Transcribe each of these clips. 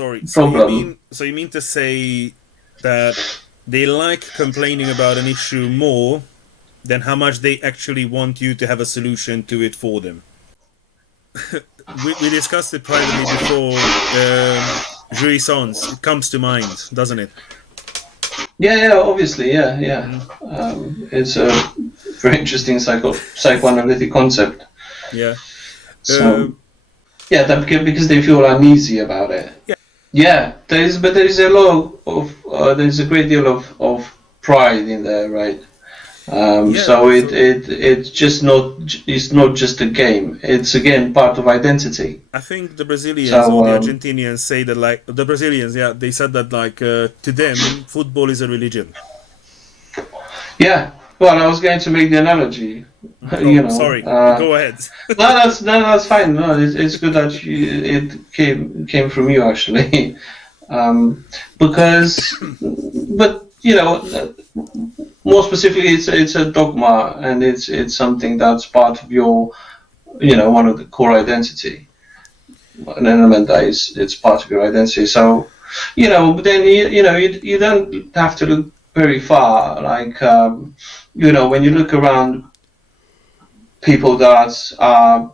Sorry. problem. So you mean to say that they like complaining about an issue more than how much they actually want you to have a solution to it for them? We discussed it privately before. Jouissance. It comes to mind, doesn't it? Yeah, obviously, yeah. Mm. It's a very interesting psychoanalytic concept. Yeah. Uh, So yeah, that because they feel uneasy about it. yeah. Yeah, there is a lot of there's a great deal of pride in there, right? Yeah. So So it's just not it's not just a game. It's again part of identity. I think the Brazilians or So the Argentinians say that, like, the Brazilians, yeah, they said that, like, to them, football is a religion. yeah. Well, I was going to make the analogy. Oh, sorry. Go ahead. That's fine. No, it's good that it came from you actually, because, but more specifically, it's a dogma, and it's something that's part of your, one of the core identity, an element that is it's part of your identity. So, then you don't have to look very far. Like, when you look around, people that are,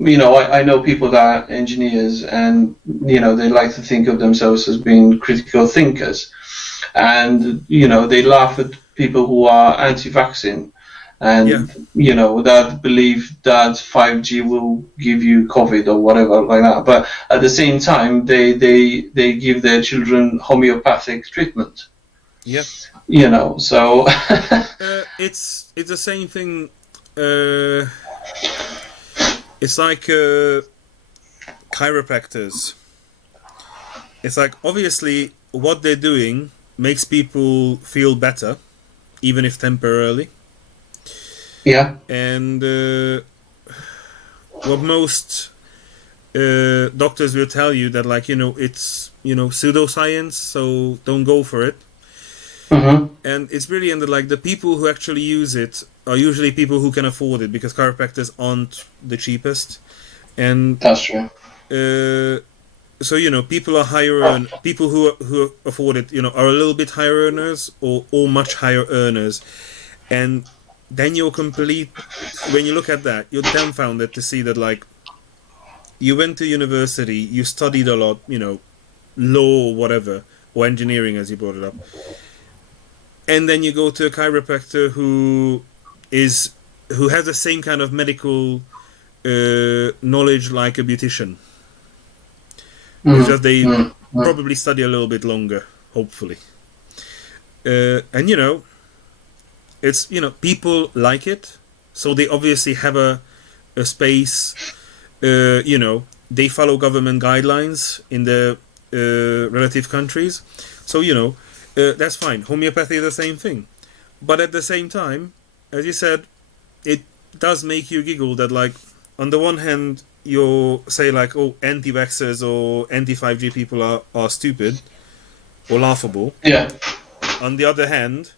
I know people that are engineers, and they like to think of themselves as being critical thinkers, and they laugh at people who are anti-vaccine, Yeah. and that believe that 5G will give you COVID or whatever like that. But at the same time, they give their children homeopathic treatment. Yeah. So It's the same thing. It's like chiropractors. It's like, obviously what they're doing makes people feel better, even if temporarily. yeah, And what most doctors will tell you that, like, it's pseudoscience, so don't go for it. mm-hmm. And it's really in the, like, the people who actually use it are usually people who can afford it, because chiropractors aren't the cheapest. And That's true. so people are people who afford it, are a little bit higher earners, or much higher earners. And then when you look at that, you're dumbfounded to see that, like, you went to university, you studied a lot, law or whatever, or engineering, as you brought it up, and then you go to a chiropractor who has the same kind of medical knowledge like a beautician. It's just they probably study a little bit longer, hopefully. And it's people like it, so they obviously have a space. They follow government guidelines in the relative countries, so that's fine. Homeopathy is the same thing, but at the same time, as you said, it does make you giggle that, like, on the one hand, you say, like, oh, anti-vaxxers or anti-5G people are stupid or laughable. Yeah. On the other hand,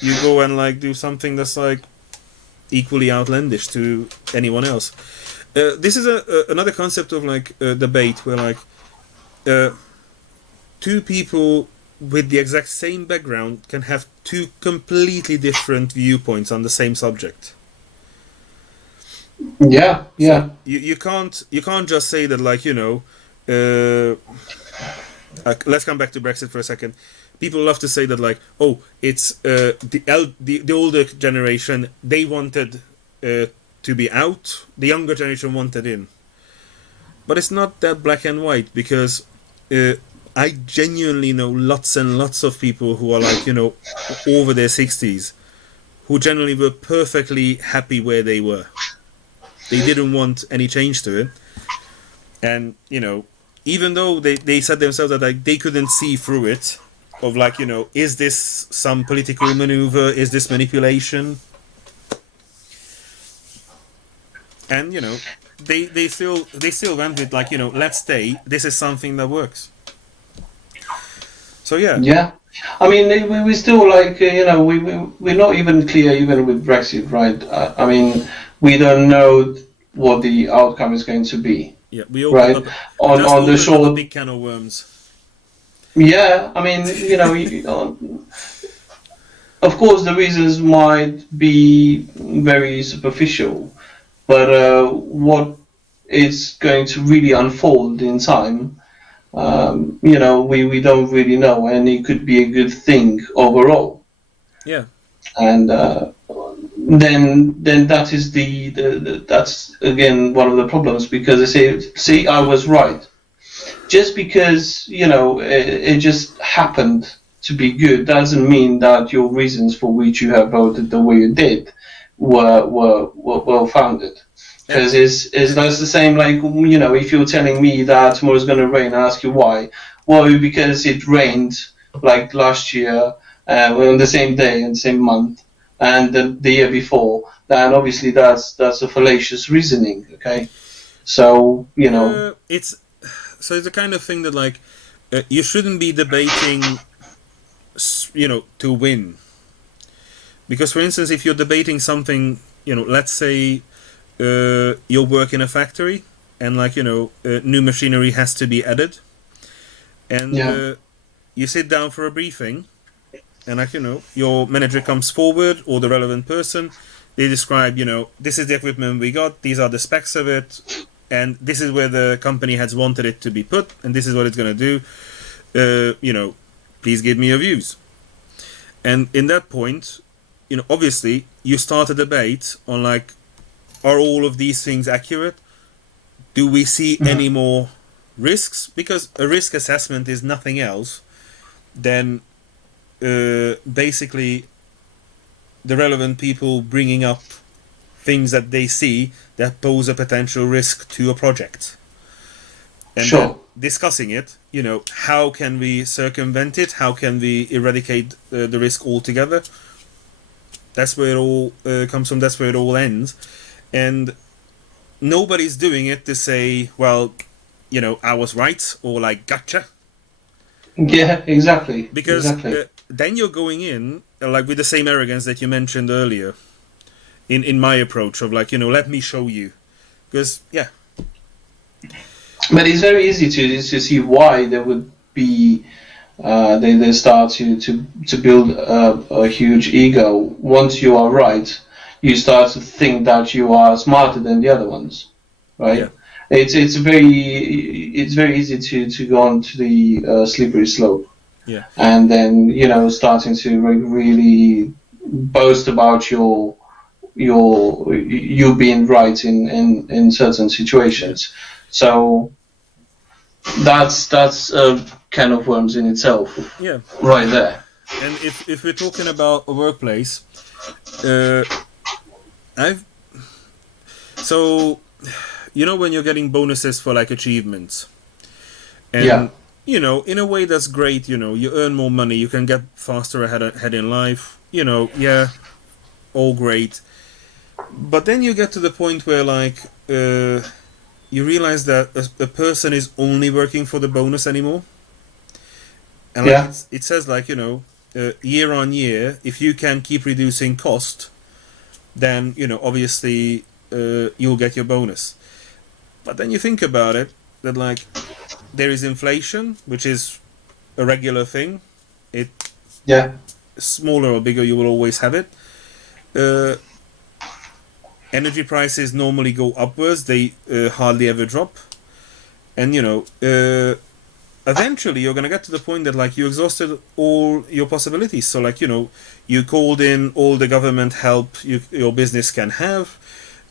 you go and, like, do something that's, like, equally outlandish to anyone else. This is another concept of, like, debate where, like, two people with the exact same background can have two completely different viewpoints on the same subject. Yeah. So you can't just say that, like, let's come back to Brexit for a second. People love to say that, like, oh, it's the older generation, they wanted to be out, the younger generation wanted in. But it's not that black and white, because I genuinely know lots and lots of people who are, like, over their 60s, who generally were perfectly happy where they were. They didn't want any change to it. And, even though they said themselves that, like, they couldn't see through it, of, like, is this some political maneuver? Is this manipulation? And, they still went with, like, let's stay. This is something that works. So yeah. Yeah. I mean, we still, like, we're not even clear even with Brexit, right? I mean, we don't know what the outcome is going to be. Yeah, we opened right? up just On the opened up a short, big can of worms. yeah. I mean, of course, the reasons might be very superficial, but what is going to really unfold in time, we don't really know, and it could be a good thing overall. Yeah. And then that is that's again one of the problems, because I say, see, I was right. Just because it just happened to be good doesn't mean that your reasons for which you have voted the way you did were well founded. And Because it's that's the same, like, if you're telling me that tomorrow's going to rain, I ask you why. Well, because it rained like last year, on the same day and same month, and the year before. Then obviously that's a fallacious reasoning. Okay, so it's so it's the kind of thing that like you shouldn't be debating, to win. Because, for instance, if you're debating something, let's say you work in a factory and, like, new machinery has to be added, and yeah, you sit down for a briefing, and, like, your manager comes forward, or the relevant person, they describe, this is the equipment we got, these are the specs of it, and this is where the company has wanted it to be put, and this is what it's going to do. Please give me your views. And in that point, obviously, you start a debate on, like, are all of these things accurate? Do we see any more risks? Because a risk assessment is nothing else than basically the relevant people bringing up things that they see that pose a potential risk to a project. And sure. then discussing it, how can we circumvent it? How can we eradicate the risk altogether? That's where it all comes from. That's where it all ends. And nobody's doing it to say, well, I was right, or like, gotcha. Yeah, exactly. Because Exactly. then you're going in, like, with the same arrogance that you mentioned earlier, in my approach of, like, let me show you. Because, yeah. But it's very easy to see why there would be they start to build a huge ego. Once you are right, you start to think that you are smarter than the other ones, Yeah. right? It's very easy to go on to the slippery slope, Yeah. and then starting to really boast about you being right in certain situations. So that's a can of worms in itself, Yeah. right there. And if we're talking about a workplace, uh, I've so when you're getting bonuses for, like, achievements, Yeah, and in a way that's great. You earn more money, you can get faster ahead in life. Yeah, all great. But then you get to the point where, like, you realize that a person is only working for the bonus anymore, and, like, yeah, it says, like, year on year, if you can keep reducing cost, then obviously you'll get your bonus. But then you think about it, that, like, there is inflation, which is a regular thing. It yeah, Smaller or bigger, you will always have it. Uh, Energy prices normally go upwards; they hardly ever drop. And eventually you're gonna get to the point that, like, you exhausted all your possibilities. So, like, you called in all the government help your business can have.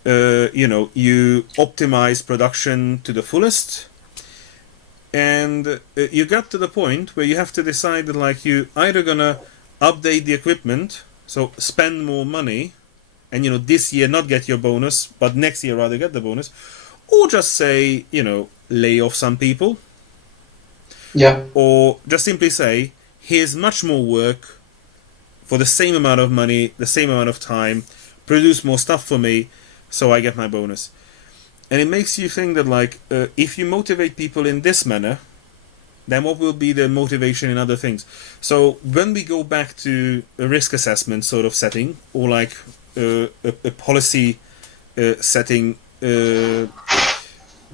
You optimize production to the fullest, and you got to the point where you have to decide that, like, you either gonna update the equipment, so spend more money, and this year not get your bonus, but next year rather get the bonus, or just say, lay off some people, yeah, or just simply say, here's much more work for the same amount of money, the same amount of time, produce more stuff for me, so I get my bonus. And it makes you think that, like, if you motivate people in this manner, then what will be the motivation in other things? So when we go back to a risk assessment sort of setting, or like a policy setting,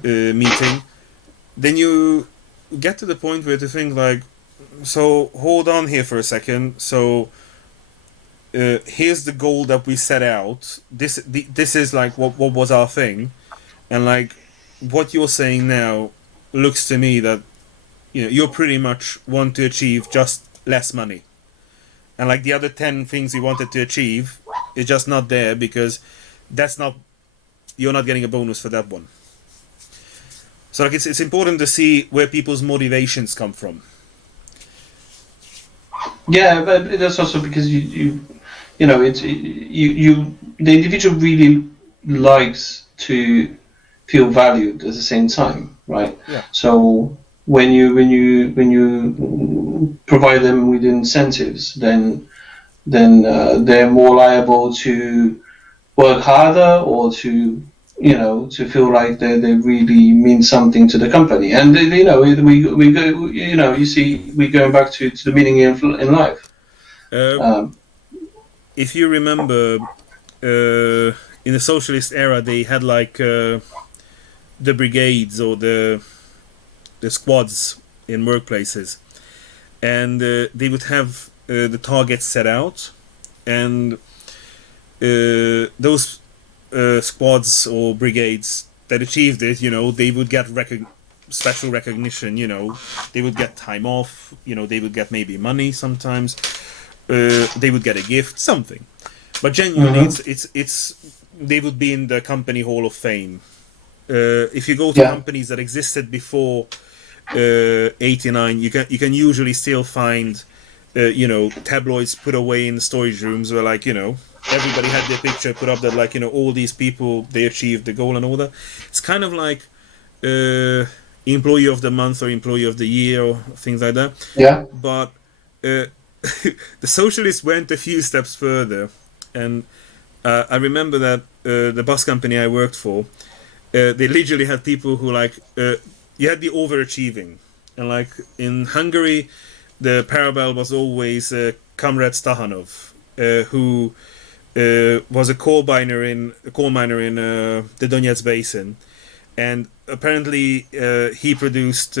meeting, then you get to the point where to think like, so hold on here for a second. So here's the goal that we set out. This is like what was our thing, and like what you're saying now looks to me that you're pretty much want to achieve just less money, and like the other 10 things you wanted to achieve is just not there because that's not you're not getting a bonus for that one. So like it's important to see where people's motivations come from. Yeah, but that's also because you know, it's the individual really likes to feel valued at the same time, right? Yeah. So when you provide them with incentives, then they're more liable to work harder or to to feel like they really mean something to the company. And we go, you see, we going back to the meaning in life. Um, If you remember, in the socialist era, they had like the brigades or the squads in workplaces, and they would have the targets set out, and those squads or brigades that achieved it, they would get special recognition. They would get time off. They would get maybe money sometimes. They would get a gift, something. But genuinely, it's they would be in the company Hall of Fame. If you go to companies that existed before 89, you can usually still find tabloids put away in the storage rooms where everybody had their picture put up that all these people, they achieved the goal and all that. It's kind of like employee of the month or employee of the year or things like that. Yeah. But the socialists went a few steps further, and I remember that the bus company I worked for, they literally had people who you had the overachieving, and like in Hungary, the parallel was always Comrade Stahanov, who was a coal miner in the Donetsk basin, and apparently he produced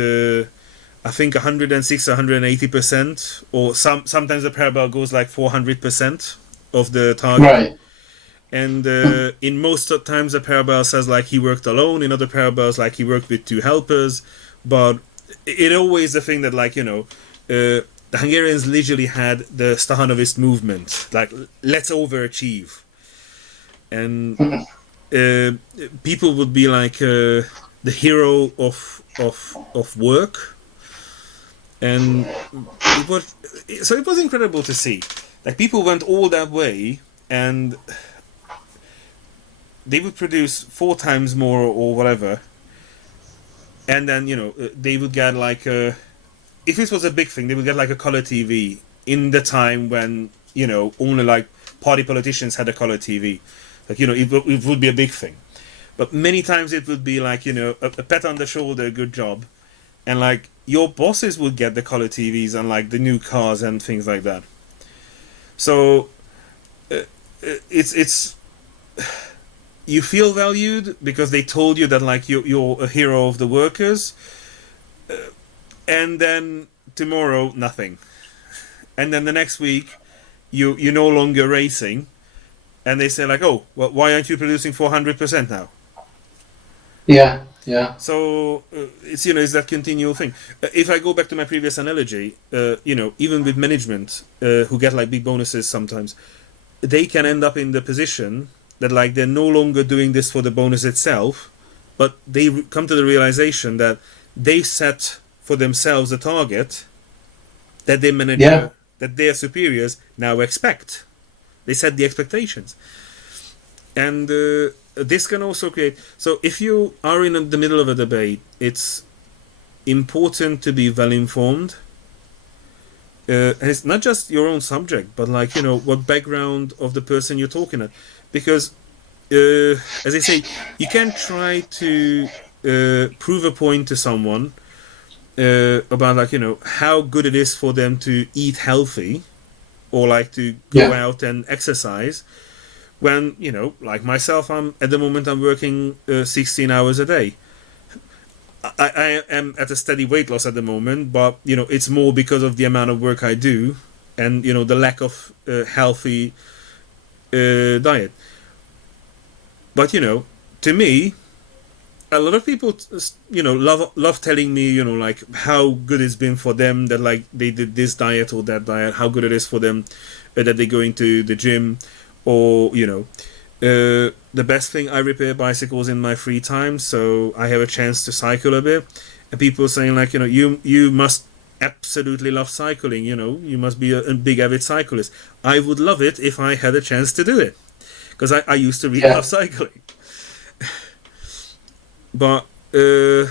I think 106, 180%, or sometimes the parallel goes like 400% of the target. Right. And in most of times the parallel says like he worked alone. In other parallels like he worked with 2 helpers. But it always the thing that the Hungarians literally had the Stahanovist movement, like let's overachieve, and people would be like the hero of work, and it was incredible to see. Like people went all that way, and they would produce 4 times more or whatever, and then they would get if this was a big thing, they would get like a color TV in the time when only like party politicians had a color TV. It would be a big thing, but many times it would be like a pat on the shoulder, a good job, and like your bosses would get the color TVs and like the new cars and things like that. So it's you feel valued because they told you that like you're a hero of the workers, and then tomorrow nothing, and then the next week you're no longer racing, and they say like, oh, well, why aren't you producing 400% now? Yeah, yeah. So it's it's that continual thing. If I go back to my previous analogy, even with management who get like big bonuses sometimes, they can end up in the position that like they're no longer doing this for the bonus itself, but they come to the realization that they set for themselves a target that their manager, that their superiors now expect. They set the expectations, and this can also create. So if you are in the middle of a debate, it's important to be well informed. And it's not just your own subject, but like what background of the person you're talking at, because as I say, you can try to prove a point to someone about like how good it is for them to eat healthy or like to go out and exercise, when like myself, at the moment I'm working 16 hours a day. I am at a steady weight loss at the moment, but it's more because of the amount of work I do, and the lack of healthy diet. But to me, a lot of people love telling me like how good it's been for them that like they did this diet or that diet, how good it is for them that they're going to the gym, or the best thing, I repair bicycles in my free time, so I have a chance to cycle a bit. And people are saying like, you must absolutely love cycling. You must be a big avid cyclist. I would love it if I had a chance to do it, because I used to really love cycling. But so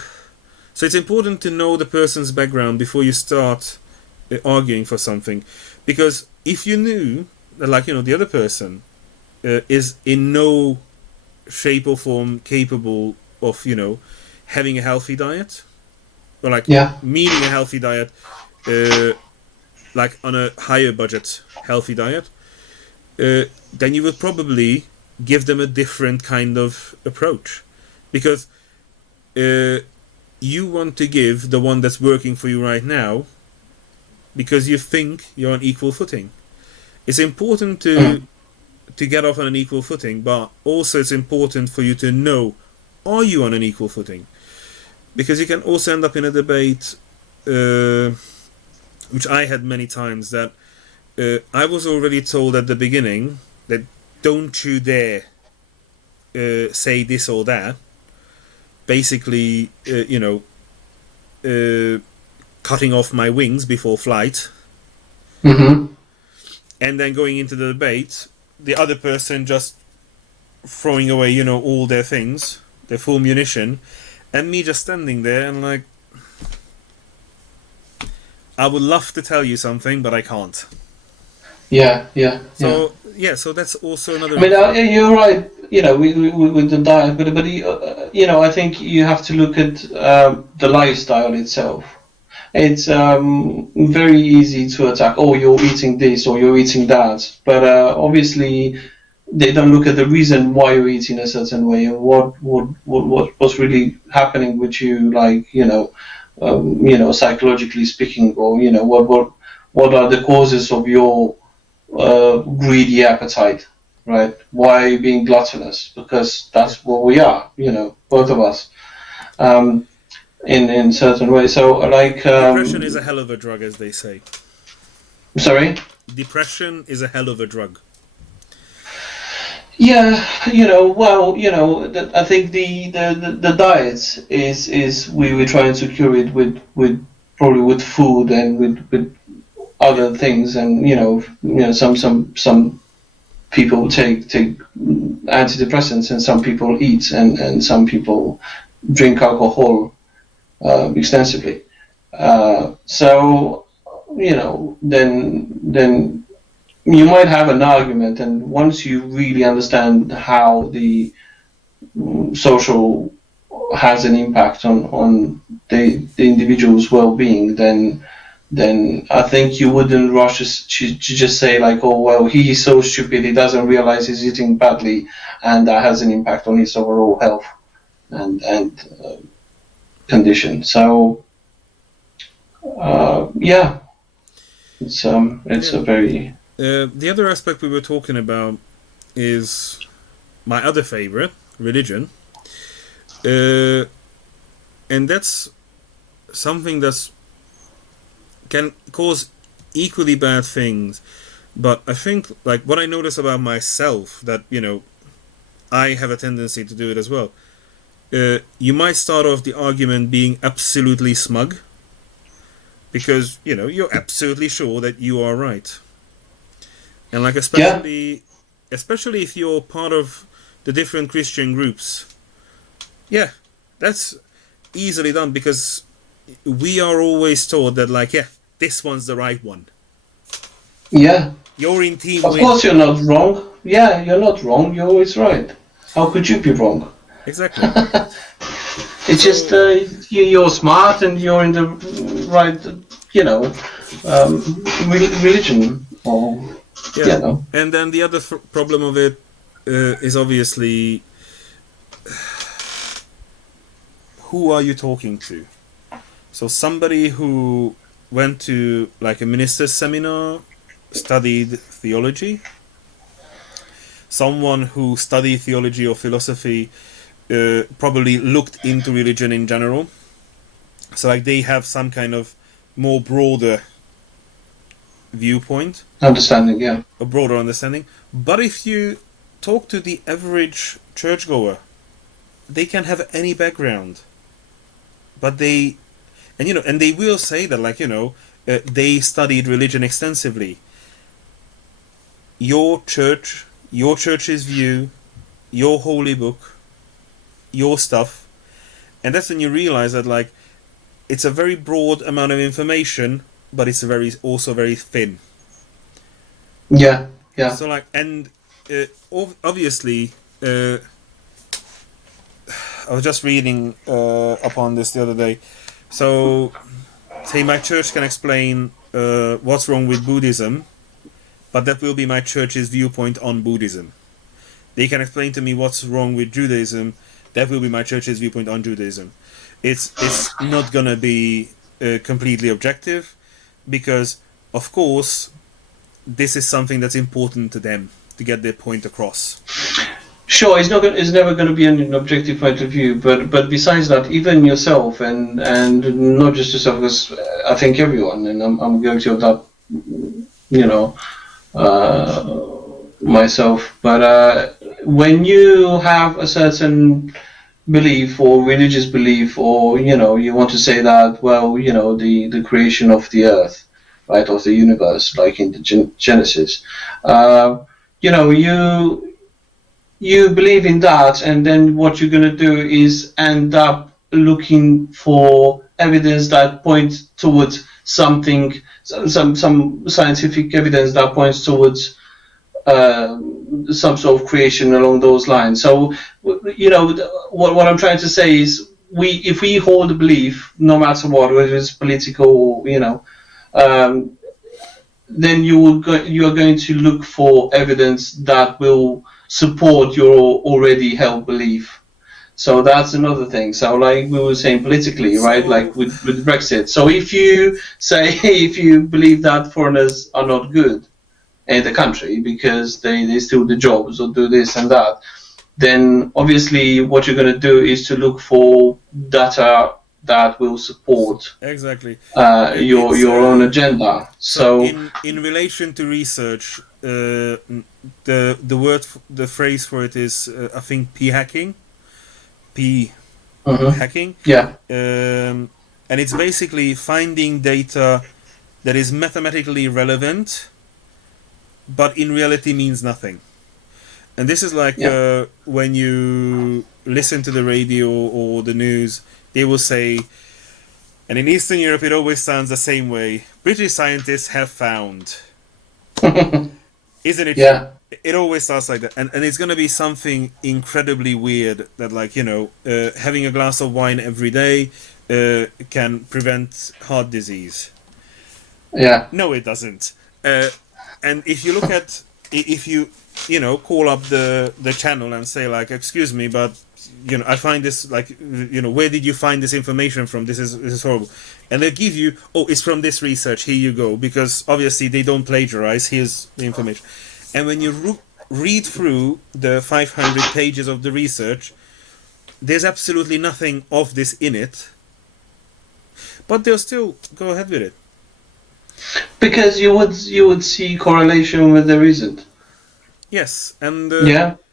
it's important to know the person's background before you start arguing for something, because if you knew that like the other person is in no shape or form capable of having a healthy diet, or like meaning a healthy diet, like on a higher budget healthy diet, then you would probably give them a different kind of approach, because you want to give the one that's working for you right now because you think you're on equal footing. It's important to get off on an equal footing, but also it's important for you to know, are you on an equal footing? Because you can also end up in a debate, which I had many times, that I was already told at the beginning that don't you dare say this or that. Basically, cutting off my wings before flight. Mm-hmm. And then going into the debate, the other person just throwing away, all their things, their full munition, and me just standing there and like, I would love to tell you something, but I can't. So that's also another. I mean, you're right. With the diet, but I think you have to look at the lifestyle itself. It's very easy to attack. Oh, you're eating this or you're eating that, but obviously they don't look at the reason why you're eating a certain way and what's really happening with you, like psychologically speaking, or what are the causes of your greedy appetite, right? Why are you being gluttonous? Because that's what we are, both of us, in certain ways. So like depression is a hell of a drug, as they say. Sorry? Depression is a hell of a drug. Yeah, I think the diet is we're trying to cure it with probably with food and with other things, and some people take antidepressants, and some people eat, and some people drink alcohol extensively. So then you might have an argument, and once you really understand how the social has an impact on the individual's well-being, then I think you wouldn't rush to just say like, oh well, he's so stupid, he doesn't realize he's eating badly, and that has an impact on his overall health and condition. So it's a very the other aspect we were talking about is my other favorite, religion, and that's something that's can cause equally bad things. But I think like what I notice about myself, that I have a tendency to do it as well. You might start off the argument being absolutely smug because you're absolutely sure that you are right, and like especially if you're part of the different Christian groups, that's easily done, because we are always told that like, this one's the right one. You're in team. Of course, you're not wrong. Yeah, you're not wrong. You're always right. How could you be wrong? Exactly. It's just you're smart and you're in the right, religion. Or, And then the other problem of it is obviously who are you talking to? So somebody who went to like a minister's seminar, studied theology, someone who studied theology or philosophy, probably looked into religion in general. So like they have some kind of more broader viewpoint. Understanding, yeah. A broader understanding. But if you talk to the average churchgoer, they can have any background. But they, and they will say that, like, they studied religion extensively. Your church's view, your holy book, your stuff, and that's when you realize that, like, it's a very broad amount of information, but it's also very thin. Yeah, yeah. So, like, and obviously, I was just reading upon this the other day. So, say my church can explain what's wrong with Buddhism, but that will be my church's viewpoint on Buddhism. They can explain to me what's wrong with Judaism, that will be my church's viewpoint on Judaism. It's not gonna be completely objective, because of course this is something that's important to them to get their point across. Sure, it's never going to be an objective point of view, but besides that, even yourself and not just yourself, because I think everyone, and I'm guilty of that, myself. But when you have a certain belief or religious belief, or you want to say that, well, the creation of the earth, right, of the universe, like in the Genesis, you believe in that, and then what you're going to do is end up looking for evidence that points towards something, some scientific evidence that points towards some sort of creation along those lines. So, what I'm trying to say is, if we hold a belief, no matter what, whether it's political, then you are going to look for evidence that will support your already held belief. So that's another thing. So, like we were saying politically, right, like with Brexit. So if you believe that foreigners are not good in the country because they steal the jobs or do this and that, then obviously what you're going to do is to look for data that will support exactly your own agenda. So in relation to research, the phrase for it is I think p-hacking. Hacking. Yeah. And it's basically finding data that is mathematically relevant, but in reality means nothing. And this is like when you listen to the radio or the news, they will say, and in Eastern Europe it always sounds the same way, British scientists have found. Isn't it? Yeah. It always starts like that. And it's going to be something incredibly weird that, like, having a glass of wine every day can prevent heart disease. Yeah. No, it doesn't. And if you look at, if you call up the channel and say, like, excuse me, but I find this, like, where did you find this information from? This is horrible. And they give you, it's from this research, here you go, because obviously they don't plagiarize, here's the information. And when you read through the 500 pages of the research, there's absolutely nothing of this in it, but they'll still go ahead with it. Because you would see correlation where there isn't. Yes, and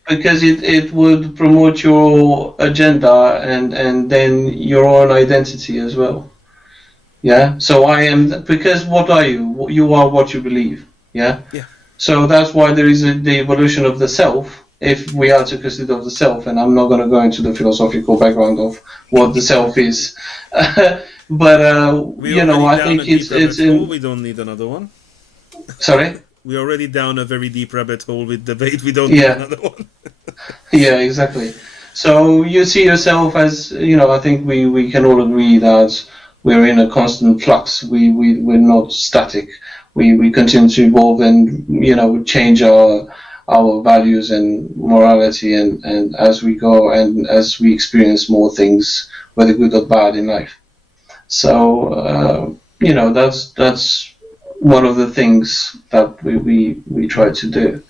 because it would promote your agenda and then your own identity as well. Yeah. So because what are you? You are what you believe. Yeah. Yeah. So that's why there is the evolution of the self. If we are to consider of the self, and I'm not going to go into the philosophical background of what the self is, but I think it's in. We don't need another one. Sorry. We're already down a very deep rabbit hole with debate. We don't need another one. Yeah, exactly. So you see yourself as, I think we can all agree that we're in a constant flux. We're not static. We continue to evolve and, change our our values and morality, and as we go and as we experience more things, whether good or bad in life. So that's one of the things that we try to do.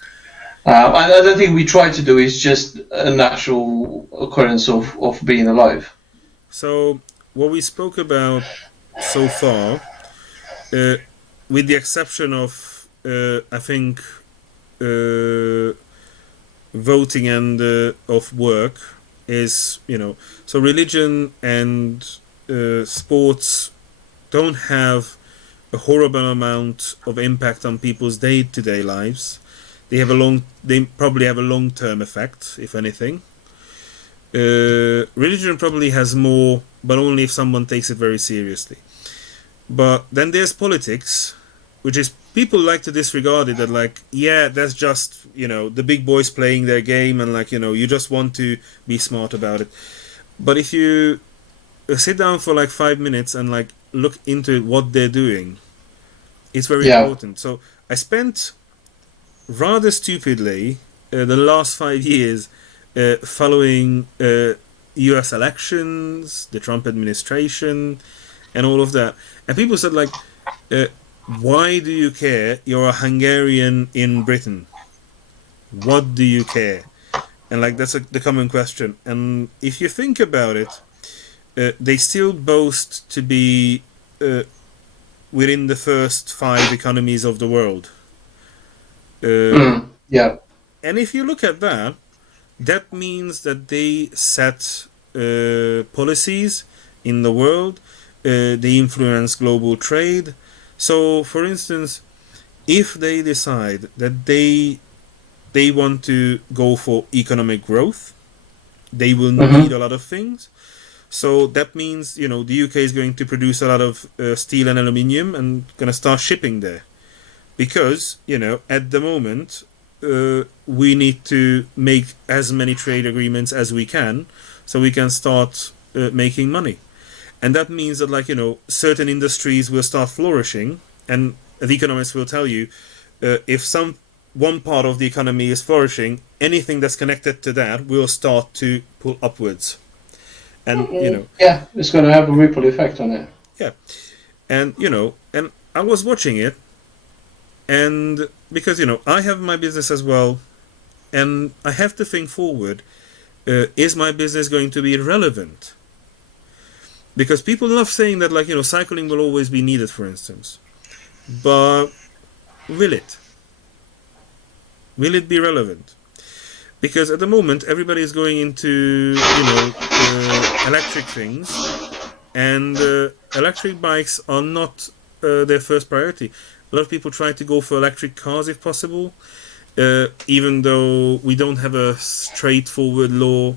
Another thing we try to do is just a natural occurrence of being alive. So what we spoke about so far, uh, with the exception of I think uh, voting and of work, is so religion and sports don't have a horrible amount of impact on people's day-to-day lives. They probably have a long-term effect, if anything. Religion probably has more, but only if someone takes it very seriously. But then there's politics, which is people like to disregard it. That like, yeah, that's just the big boys playing their game, and like you just want to be smart about it. But if you sit down for like 5 minutes and like look into what they're doing, it's very Yeah. important. So I spent rather stupidly the last 5 years following U.S. elections, the Trump administration, and all of that. And people said like, "Why do you care? You're a Hungarian in Britain. What do you care?" And like that's the common question. And if you think about it, they still boast to be within the first 5 economies of the world. Yeah. And if you look at that, that means that they set policies in the world, they influence global trade. So, for instance, if they decide that they want to go for economic growth, they will need a lot of things. So that means the UK is going to produce a lot of steel and aluminium and going to start shipping there, because at the moment we need to make as many trade agreements as we can, so we can start making money. And that means that certain industries will start flourishing, and the economists will tell you if one part of the economy is flourishing, anything that's connected to that will start to pull upwards. And yeah, it's going to have a ripple effect on it. yeah, and and I was watching it, and because I have my business as well, and I have to think forward. Is my business going to be relevant? Because people love saying that cycling will always be needed, for instance, but will it? Will it be relevant? Because at the moment everybody is going into electric things, and electric bikes are not their first priority. A lot of people try to go for electric cars if possible, even though we don't have a straightforward law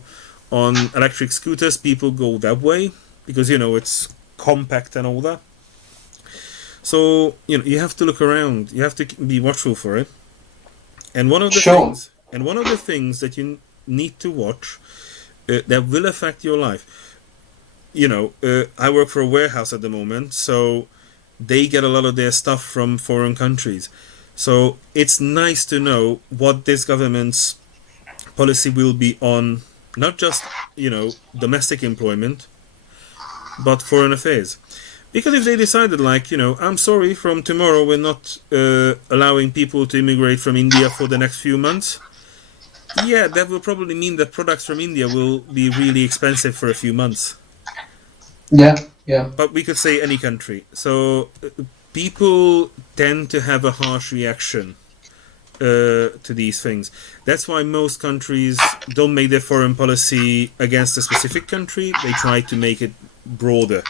on electric scooters. People go that way because it's compact and all that. So you have to look around. You have to be watchful for it. And one of the things that you need to watch that will affect your life. I work for a warehouse at the moment, so they get a lot of their stuff from foreign countries. So it's nice to know what this government's policy will be on not just domestic employment, but foreign affairs. Because if they decided I'm sorry, from tomorrow we're not allowing people to immigrate from India for the next few months, yeah, that will probably mean that products from India will be really expensive for a few months. Yeah. But we could say any country. So people tend to have a harsh reaction to these things. That's why most countries don't make their foreign policy against a specific country. They try to make it broader.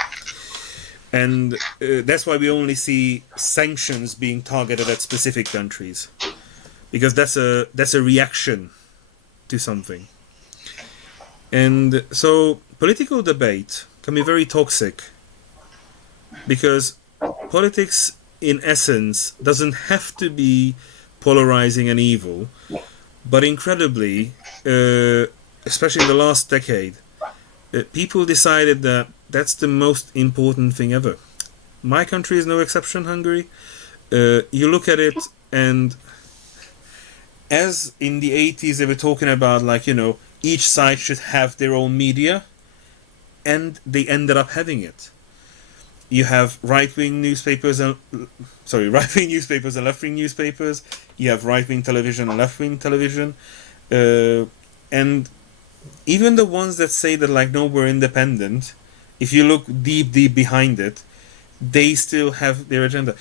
And that's why we only see sanctions being targeted at specific countries, because that's a reaction to something. And so political debate can be very toxic, because politics in essence doesn't have to be polarizing and evil, but incredibly, especially in the last decade, people decided that that's the most important thing ever. My country is no exception, Hungary. You look at it, and as in the 80s they were talking about, like, each side should have their own media, and they ended up having it. You have right-wing newspapers and right-wing newspapers and left-wing newspapers. You have right-wing television and left-wing television, and even the ones that say that, like, no, we're independent, if you look deep behind it, they still have their agenda.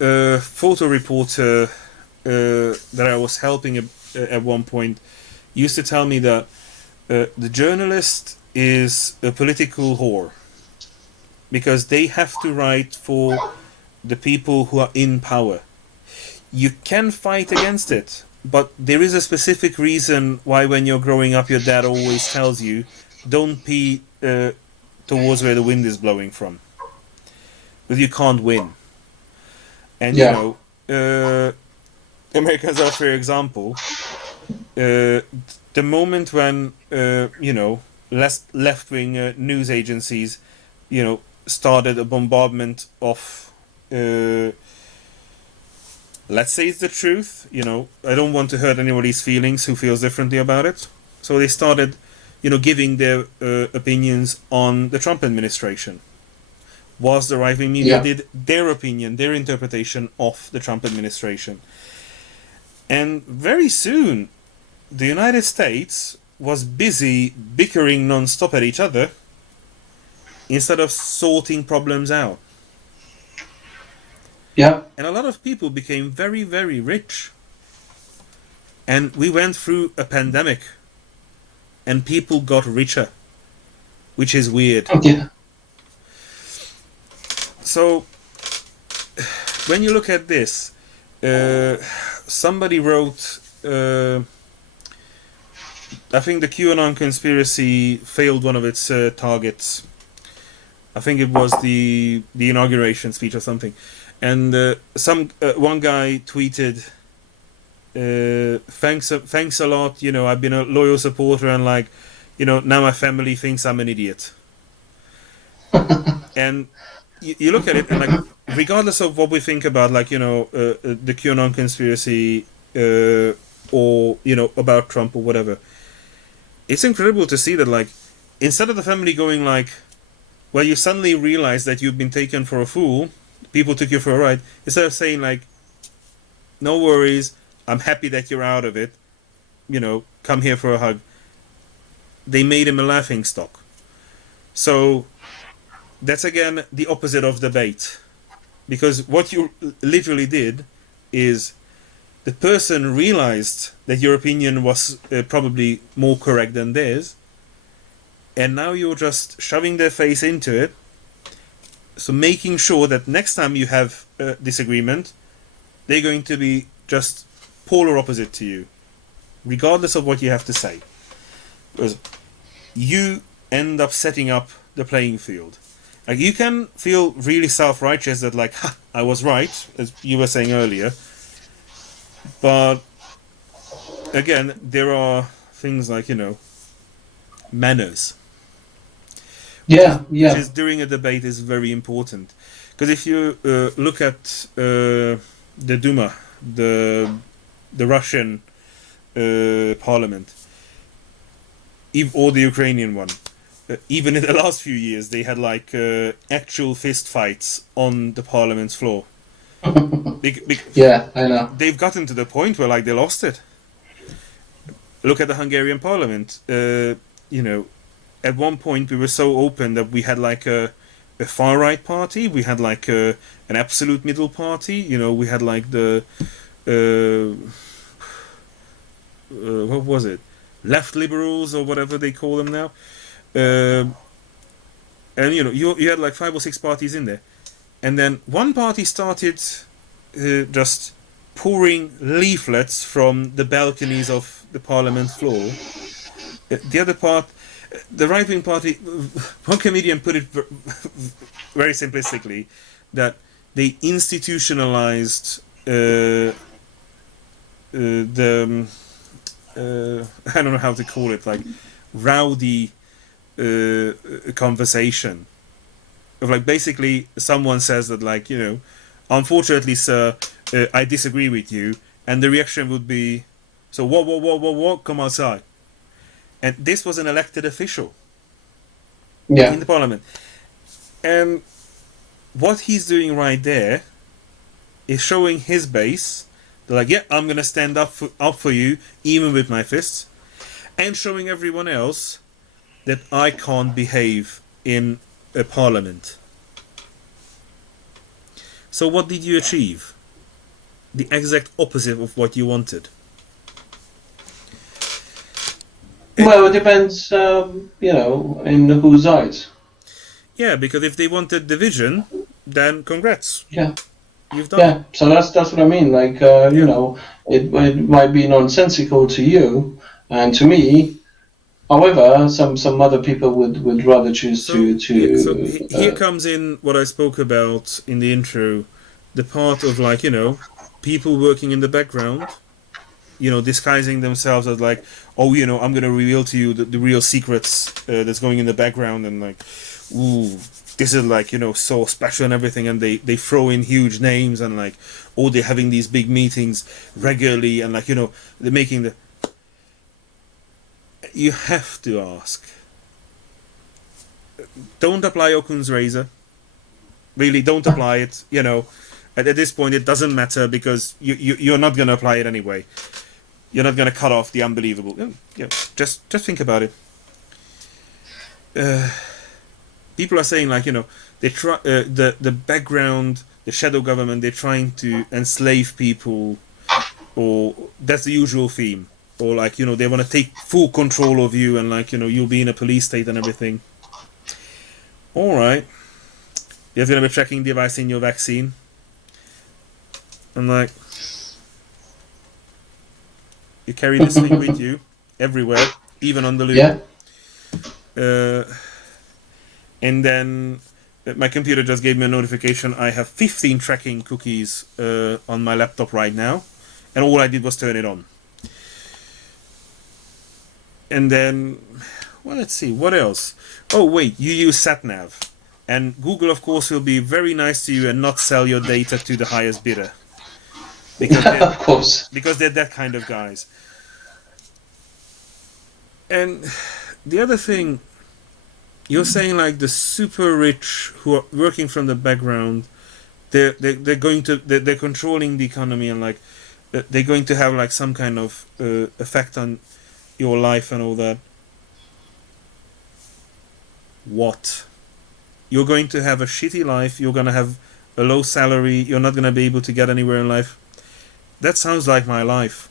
A photo reporter that I was helping at one point used to tell me that the journalist is a political whore, because they have to write for the people who are in power. You can fight against it, but there is a specific reason why when you're growing up your dad always tells you, don't pee towards where the wind is blowing from, because you can't win. And Americans are a fair example. The moment when left-wing news agencies started a bombardment of, let's say it's the truth, I don't want to hurt anybody's feelings who feels differently about it, so they started giving their opinions on the Trump administration. Was the right-wing media did their opinion, their interpretation of the Trump administration. And very soon, the United States was busy bickering non-stop at each other instead of sorting problems out. Yeah. And a lot of people became very, very rich. And we went through a pandemic, and people got richer, which is weird. Yeah. So, when you look at this, somebody wrote, I think the QAnon conspiracy failed one of its targets. I think it was the inauguration speech or something. And one guy tweeted, thanks a lot, I've been a loyal supporter, and now my family thinks I'm an idiot. And you look at it, and regardless of what we think about, the QAnon conspiracy, or about Trump or whatever, it's incredible to see that, instead of the family going well, you suddenly realize that you've been taken for a fool, people took you for a ride, instead of saying no worries, I'm happy that you're out of it, come here for a hug, they made him a laughing stock. So that's again the opposite of debate, because what you literally did is the person realized that your opinion was probably more correct than theirs, and now you're just shoving their face into it, so making sure that next time you have a disagreement, they're going to be just polar opposite to you, regardless of what you have to say, because you end up setting up the playing field. You can feel really self-righteous that I was right, as you were saying earlier, but again, there are things like manners. Which is during a debate is very important, because if you look at the Duma, the Russian parliament, or the Ukrainian one, even in the last few years, they had actual fist fights on the parliament's floor. Yeah, I know. They've gotten to the point where they lost it. Look at the Hungarian parliament. At one point we were so open that we had a far right party, we had an absolute middle party. We had the what was it? Left liberals or whatever they call them now. And you had 5 or 6 parties in there, and then one party started just pouring leaflets from the balconies of the parliament floor. The other part, the right-wing party, one comedian put it very simplistically, that they institutionalized the I don't know how to call it, rowdy conversation of basically someone says that unfortunately, sir, I disagree with you, and the reaction would be, so what, come outside. And this was an elected official Yeah. in the parliament. And what he's doing right there is showing his base. They're like, yeah, I'm gonna stand up for you, even with my fists, and showing everyone else that I can't behave in a parliament. So what did you achieve? The exact opposite of what you wanted. Well, it depends, in whose eyes. Yeah, because if they wanted division, then congrats, Yeah. you've done it. Yeah, so that's what I mean. Like, it might be nonsensical to you and to me. However, some other people would rather choose Here comes in what I spoke about in the intro, the part of like, people working in the background, disguising themselves as like, oh, I'm gonna reveal to you the real secrets that's going in the background, and like, ooh, this is like, so special and everything, and they throw in huge names, and like, oh, they're having these big meetings regularly, and like, they're making the. You have to ask. Don't apply Okun's razor. Really, don't apply it. At this point, it doesn't matter because you're not gonna apply it anyway. You're not gonna cut off the unbelievable. Just think about it. People are saying like, they try the background, the shadow government. They're trying to enslave people, or that's the usual theme. Or like, they want to take full control of you, and like, you'll be in a police state and everything. Alright. You're going to be tracking device in your vaccine. I'm like, you carry this thing with you everywhere, even on the loop. Yeah. And then my computer just gave me a notification. I have 15 tracking cookies on my laptop right now, and all I did was turn it on. And then, well, let's see, what else? Oh, wait, you use SatNav. And Google, of course, will be very nice to you and not sell your data to the highest bidder. Because of course. Because they're that kind of guys. And the other thing, you're saying like the super rich who are working from the background, they're controlling the economy, and like they're going to have like some kind of effect on your life and all that. What? You're going to have a shitty life, you're going to have a low salary, you're not going to be able to get anywhere in life. That sounds like my life.